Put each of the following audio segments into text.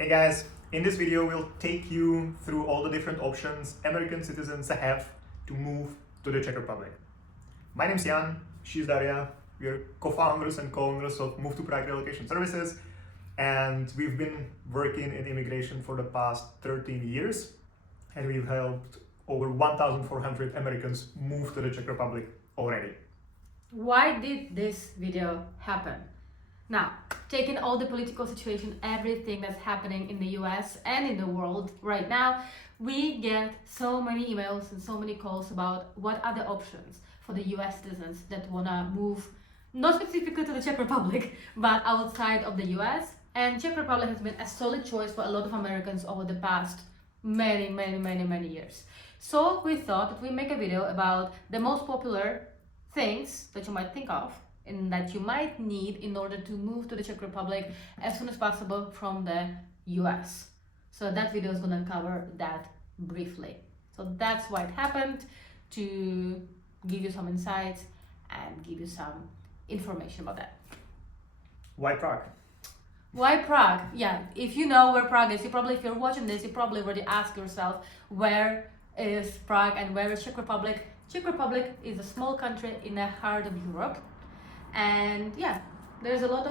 Hey guys, in this video we'll take you through all the different options American citizens have to move to the Czech Republic. My name's Jan, she's Daria, we are co-founders and co-owners of Move to Prague Relocation Services, and we've been working in immigration for the past 13 years, and we've helped over 1,400 Americans move to the Czech Republic already. Why did this video happen? Now, taking all the political situation, everything that's happening in the US and in the world right now, we get so many emails and so many calls about what are the options for the US citizens that want to move, not specifically to the Czech Republic, but outside of the US. And Czech Republic has been a solid choice for a lot of Americans over the past many years. So we thought that we make a video about the most popular things that you might think of and that you might need in order to move to the Czech Republic as soon as possible from the US. So that video is going to cover that briefly. So that's why it happened, to give you some insights and give you some information about that. Why Prague? Why Prague? Yeah, if you know where Prague is, if you're watching this, you probably already asked yourself, where is Prague and where is Czech Republic? Czech Republic is a small country in the heart of Europe. And yeah, there's a lot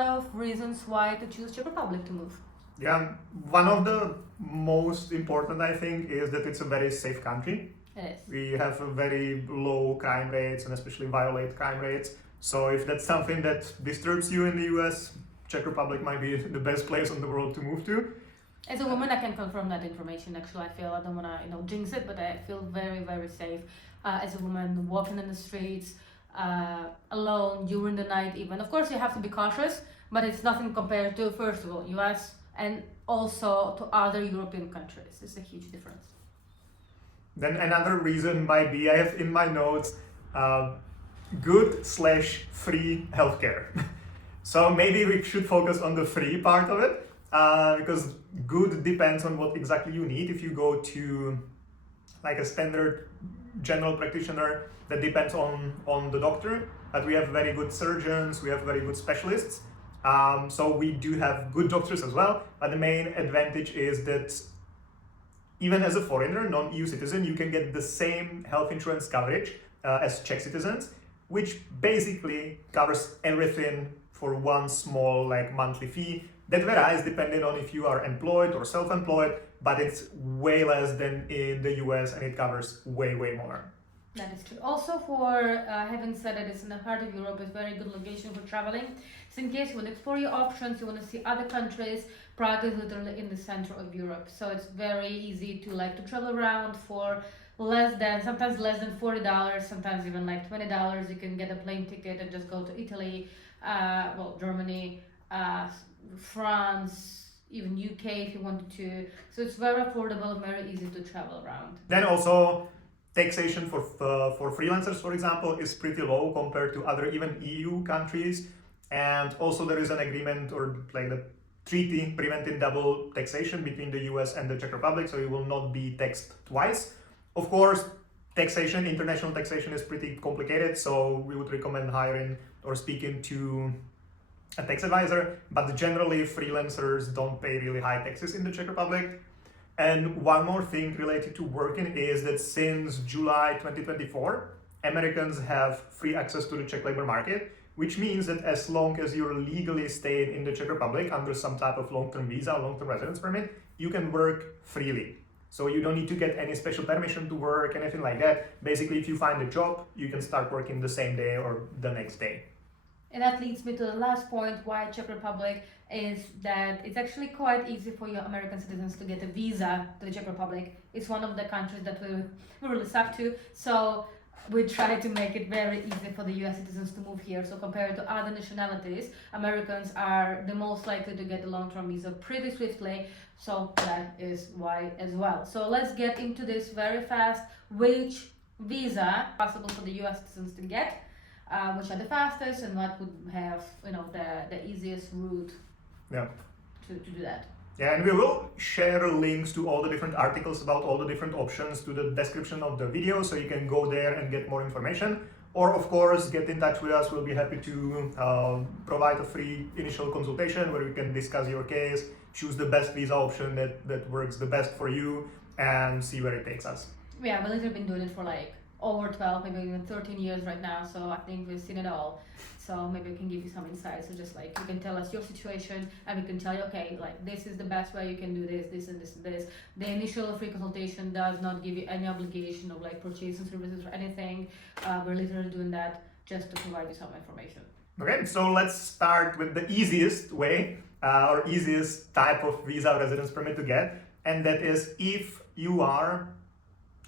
of reasons why to choose Czech Republic to move. Yeah, one of the most important, I think, is that it's a very safe country. It is. We have a very low crime rates and especially violent crime rates. So if that's something that disturbs you in the US, Czech Republic might be the best place in the world to move to. As a woman, I can confirm that information. Actually, I don't want to jinx it, but I feel very safe as a woman walking in the streets. Alone during the night even. Of course you have to be cautious, but it's nothing compared to, first of all, US and also to other European countries. It's a huge difference. Then another reason might be, I have in my notes, good/free healthcare. So maybe we should focus on the free part of it, because good depends on what exactly you need. If you go to like a standard general practitioner, that depends on the doctor, but we have very good surgeons, we have very good specialists. So we do have good doctors as well, but the main advantage is that even as a foreigner, non-EU citizen, you can get the same health insurance coverage as Czech citizens, which basically covers everything for one small monthly fee. That varies depending on if you are employed or self-employed, but it's way less than in the US and it covers way more. That is true. Also, for having said that it's in the heart of Europe, it's a very good location for traveling. So in case you want to explore your options, you want to see other countries, Prague is literally in the center of Europe. So it's very easy to travel around for sometimes less than $40, sometimes even $20. You can get a plane ticket and just go to Italy, Germany, France, even UK if you wanted to. So it's very affordable, very easy to travel around. Then also, taxation for freelancers, for example, is pretty low compared to other even EU countries. And also there is an agreement or the treaty preventing double taxation between the US and the Czech Republic, so you will not be taxed twice. Of course, international taxation is pretty complicated, so we would recommend hiring or speaking to a tax advisor, but generally freelancers don't pay really high taxes in the Czech Republic. And one more thing related to working is that since July 2024, Americans have free access to the Czech labor market, which means that as long as you're legally staying in the Czech Republic under some type of long-term visa or long-term residence permit, you can work freely. So you don't need to get any special permission to work, anything like that. Basically, if you find a job, you can start working the same day or the next day. And that leads me to the last point, why Czech Republic, is that it's actually quite easy for your American citizens to get a visa to the Czech Republic. It's one of the countries that we really stuck to. So we try to make it very easy for the US citizens to move here. So compared to other nationalities, Americans are the most likely to get a long-term visa pretty swiftly. So that is why as well. So let's get into this very fast. Which visa possible for the US citizens to get? Which are the fastest and what would have the easiest route to do that. Yeah, and we will share links to all the different articles about all the different options to the description of the video, so you can go there and get more information. Or of course, get in touch with us. We'll be happy to provide a free initial consultation where we can discuss your case, choose the best visa option that works the best for you, and see where it takes us. Yeah, we've literally been doing it for like over 12, maybe even 13 years right now, so I think we've seen it all. So maybe we can give you some insights. So just like you can tell us your situation and we can tell you, okay, like this is the best way you can do this, this and this and this. The initial free consultation does not give you any obligation of like purchasing services or anything. We're literally doing that just to provide you some information. Okay, so let's start with the easiest way or easiest type of visa or residence permit to get, and that is if you are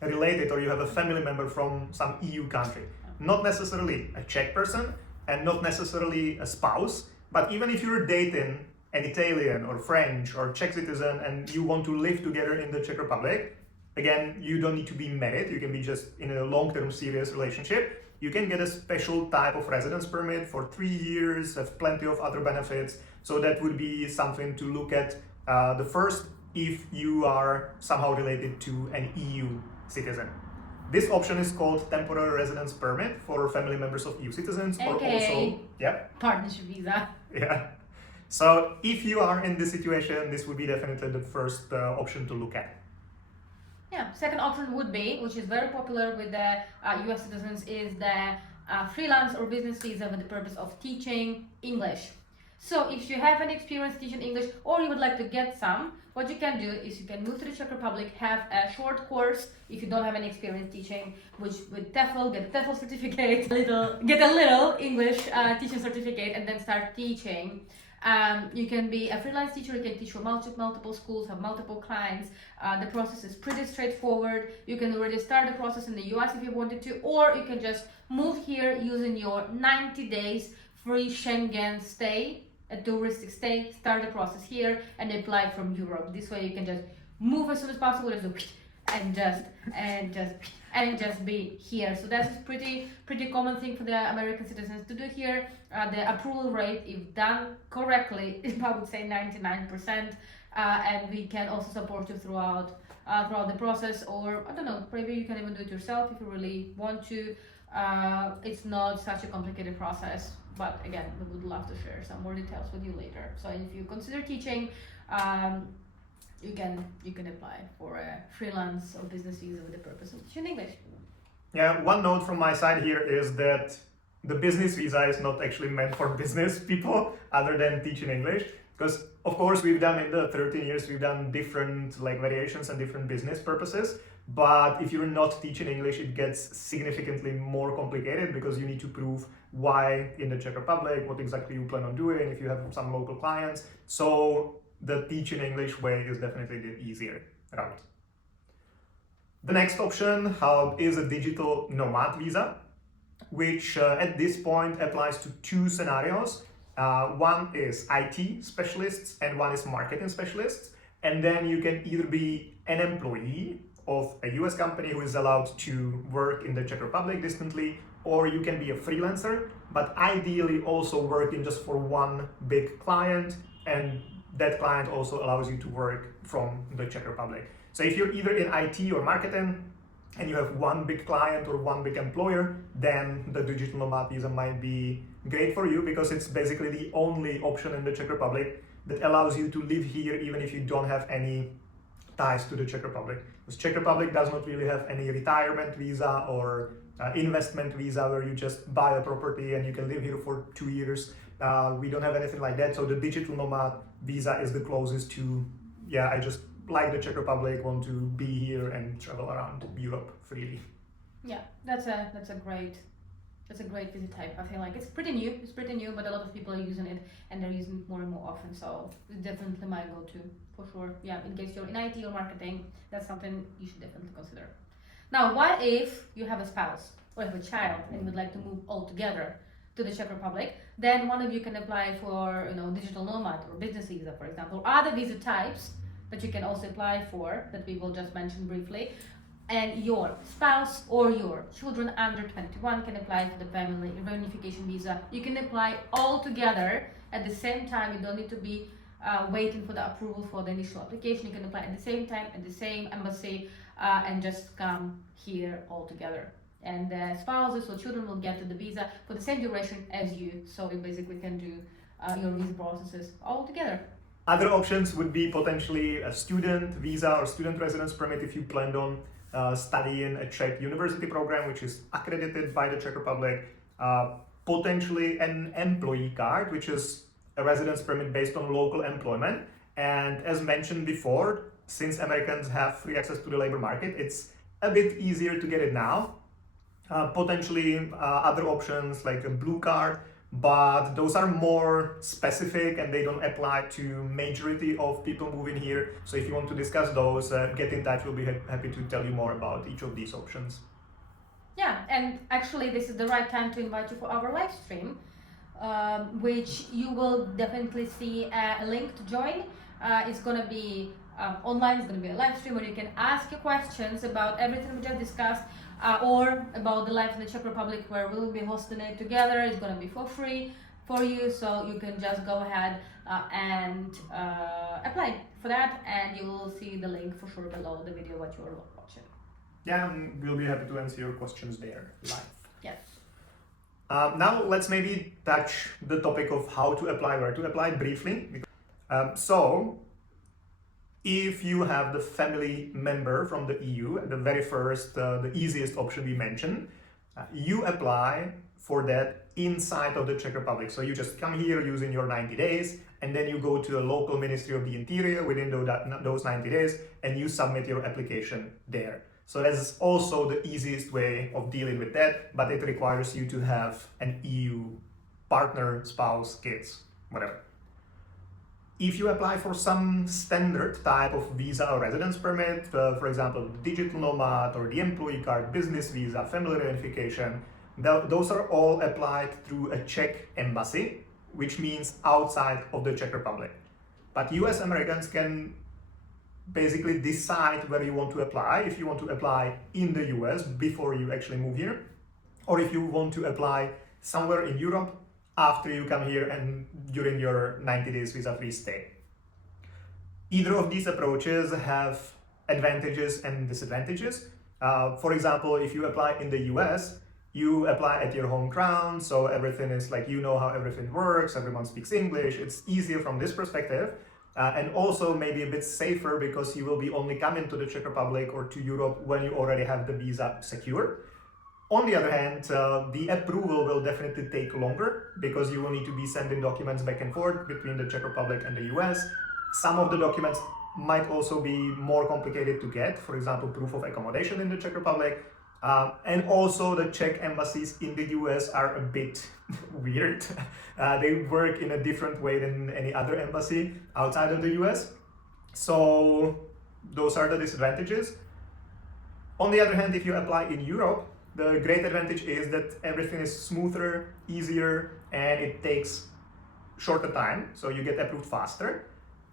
related or you have a family member from some EU country. Not necessarily a Czech person and not necessarily a spouse, but even if you're dating an Italian or French or Czech citizen and you want to live together in the Czech Republic, again, you don't need to be married, you can be just in a long-term serious relationship. You can get a special type of residence permit for 3 years, have plenty of other benefits. So that would be something to look at the first if you are somehow related to an EU citizen. This option is called temporary residence permit for family members of EU citizens, AKA or also partnership visa. Yeah. So if you are in this situation, this would be definitely the first option to look at. Yeah, second option would be, which is very popular with the US citizens, is the freelance or business visa with the purpose of teaching English. So if you have any experience teaching English or you would like to get some, what you can do is you can move to the Czech Republic, have a short course if you don't have any experience teaching, which with TEFL, get a TEFL certificate, get a little English teaching certificate, and then start teaching. You can be a freelance teacher, you can teach for multiple schools, have multiple clients. The process is pretty straightforward. You can already start the process in the US if you wanted to, or you can just move here using your 90 days free Schengen stay, a touristic stay, start the process here and apply from Europe. This way you can just move as soon as possible and just be here. So that's pretty common thing for the American citizens to do here. The approval rate, if done correctly, is I would say 99%, and we can also support you throughout the process, or I don't know, maybe you can even do it yourself if you really want to. It's not such a complicated process, but again, we would love to share some more details with you later. So if you consider teaching, you can apply for a freelance or business visa with the purpose of teaching English. Yeah, one note from my side here is that the business visa is not actually meant for business people other than teaching English, because of course we've done in the 13 years, we've done different like variations and different business purposes. But if you're not teaching English, it gets significantly more complicated because you need to prove why in the Czech Republic, what exactly you plan on doing, if you have some local clients. So the teaching English way is definitely the easier route. The next option is a digital nomad visa, which at this point applies to 2 scenarios. One is IT specialists and one is marketing specialists. And then you can either be an employee of a US company who is allowed to work in the Czech Republic distantly, or you can be a freelancer, but ideally also working just for one big client, and that client also allows you to work from the Czech Republic. So if you're either in IT or marketing and you have one big client or one big employer, then the digital nomad visa might be great for you because it's basically the only option in the Czech Republic that allows you to live here even if you don't have any ties to the Czech Republic. Because Czech Republic does not really have any retirement visa or investment visa where you just buy a property and you can live here for 2 years. We don't have anything like that. So the digital nomad visa is the closest to, I just like the Czech Republic, want to be here and travel around Europe freely. Yeah, that's a great visa type. I feel like it's pretty new, but a lot of people are using it and they're using it more and more often. So it's definitely my go-to for sure. Yeah, in case you're in IT or marketing, that's something you should definitely consider. Now, what if you have a spouse or have a child and you would like to move all together to the Czech Republic? Then one of you can apply for, digital nomad or business visa, for example, other visa types that you can also apply for that we will just mention briefly. And your spouse or your children under 21 can apply for the family reunification visa. You can apply all together at the same time. You don't need to be waiting for the approval for the initial application. You can apply at the same time, at the same embassy, and just come here all together. and the spouses or children will get the visa for the same duration as you. So you basically can do your visa processes all together. Other options would be potentially a student visa or student residence permit if you planned on studying a Czech university program, which is accredited by the Czech Republic. Potentially an employee card, which is a residence permit based on local employment. And as mentioned before, since Americans have free access to the labor market, it's a bit easier to get it now. Potentially other options like a blue card, but those are more specific and they don't apply to majority of people moving here. So if you want to discuss those, get in touch. We'll be happy to tell you more about each of these options. Yeah, and actually this is the right time to invite you for our live stream, which you will definitely see a link to join. It's gonna be online, it's gonna be a live stream where you can ask your questions about everything we just discussed, or about the life in the Czech Republic, where we'll be hosting it together. It's gonna be for free for you, so you can just go ahead and apply for that, and you will see the link for sure below the video what you're watching. Yeah, and we'll be happy to answer your questions there live. Yes. Now let's maybe touch the topic of how to apply, where to apply briefly. So if you have the family member from the EU, the very first, the easiest option we mentioned, you apply for that inside of the Czech Republic. So you just come here using your 90 days, and then you go to the local Ministry of the Interior within those 90 days, and you submit your application there. So that's also the easiest way of dealing with that, but it requires you to have an EU partner, spouse, kids, whatever. If you apply for some standard type of visa or residence permit, for example, digital nomad or the employee card, business visa, family reunification, those are all applied through a Czech embassy, which means outside of the Czech Republic. But US Americans can basically decide where you want to apply, if you want to apply in the US before you actually move here, or if you want to apply somewhere in Europe after you come here and during your 90 days visa-free stay. Either of these approaches have advantages and disadvantages. For example, if you apply in the US, you apply at your home ground, so everything is like, you know how everything works, everyone speaks English, it's easier from this perspective. And also maybe a bit safer because you will be only coming to the Czech Republic or to Europe when you already have the visa secure. On the other hand, the approval will definitely take longer because you will need to be sending documents back and forth between the Czech Republic and the US. Some of the documents might also be more complicated to get, for example, proof of accommodation in the Czech Republic. And also the Czech embassies in the US are a bit weird. They work in a different way than any other embassy outside of the US. So those are the disadvantages. On the other hand, if you apply in Europe, the great advantage is that everything is smoother, easier, and it takes shorter time, so you get approved faster.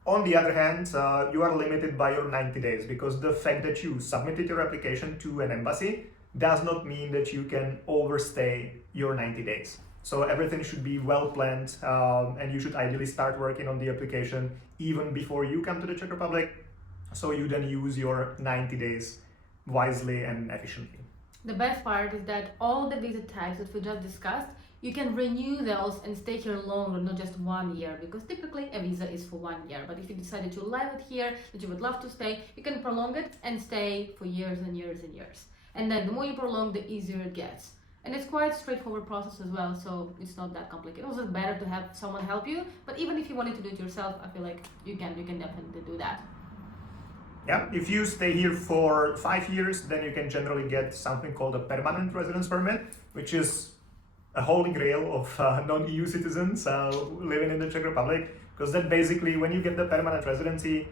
On the other hand, you are limited by your 90 days because the fact that you submitted your application to an embassy does not mean that you can overstay your 90 days. So everything should be well planned, and you should ideally start working on the application even before you come to the Czech Republic, so you then use your 90 days wisely and efficiently. The best part is that all the visa types that we just discussed, you can renew those and stay here longer, not just 1 year, because typically a visa is for 1 year. But if you decide that you love it here, that you would love to stay, you can prolong it and stay for years and years and years. And then the more you prolong, the easier it gets. And it's quite straightforward process as well, so it's not that complicated. Also, it's better to have someone help you, but even if you wanted to do it yourself, I feel like you can definitely do that. Yeah, if you stay here for 5 years, then you can generally get something called a permanent residence permit, which is a holy grail of non-EU citizens living in the Czech Republic, because then basically when you get the permanent residency,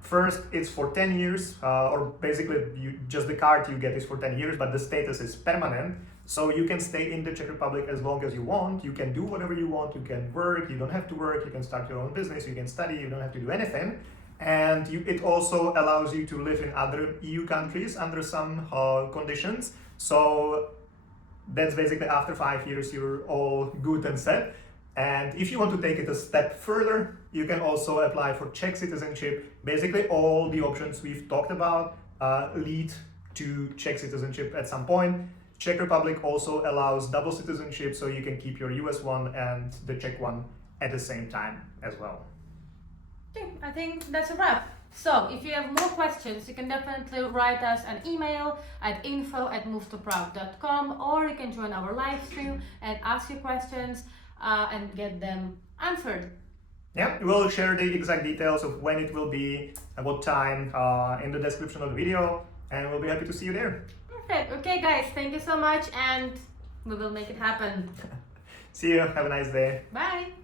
first it's for 10 years, or basically just the card you get is for 10 years, but the status is permanent. So you can stay in the Czech Republic as long as you want, you can do whatever you want, you can work, you don't have to work, you can start your own business, you can study, you don't have to do anything. And it also allows you to live in other EU countries under some conditions. So that's basically after 5 years, you're all good and set. And if you want to take it a step further, you can also apply for Czech citizenship. Basically, all the options we've talked about lead to Czech citizenship at some point. Czech Republic also allows double citizenship, so you can keep your US one and the Czech one at the same time as well. Okay, I think that's a wrap. So if you have more questions, you can definitely write us an email at info@movetoprague.com, or you can join our live stream and ask your questions and get them answered. Yeah, we'll share the exact details of when it will be, at what time, in the description of the video, and we'll be happy to see you there. Perfect. Okay, guys, thank you so much, and we will make it happen. See you. Have a nice day. Bye.